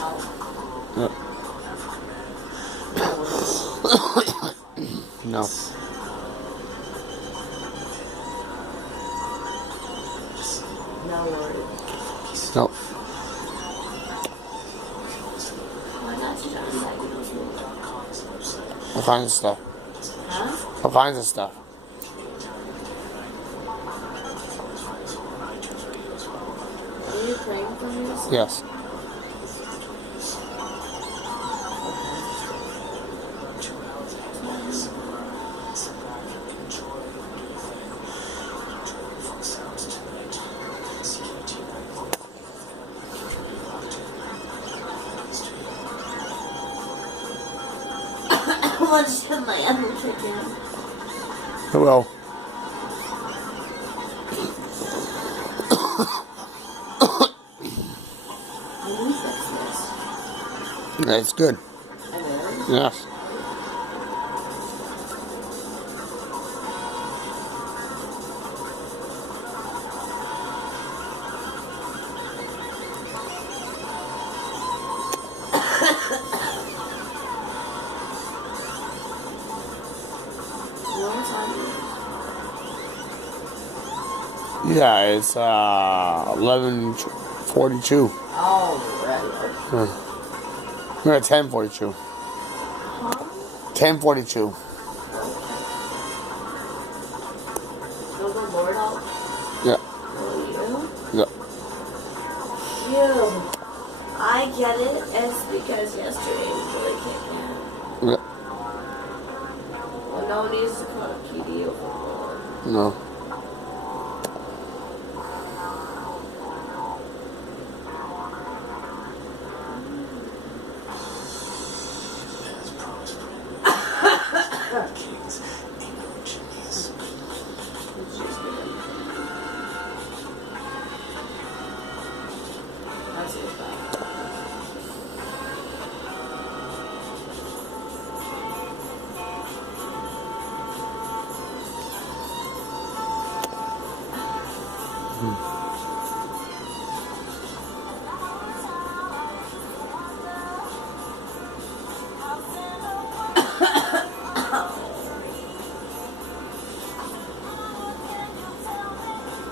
help. Yeah. No. No worries. No. Why not you try to diagnose me? All kinds of stuff. Huh? All kinds of stuff. Are you praying for me? Yes. I want to spend my energy again. Well. That's good. Yes. Yeah, it's 11:42. Oh, right. We're at 10:42. Huh? 10:42. Will the Lord help? Yeah. Will you? Yeah. Phew. I get it. It's because yesterday we really kicked in. Yeah. Well, no one needs to call PD over. No.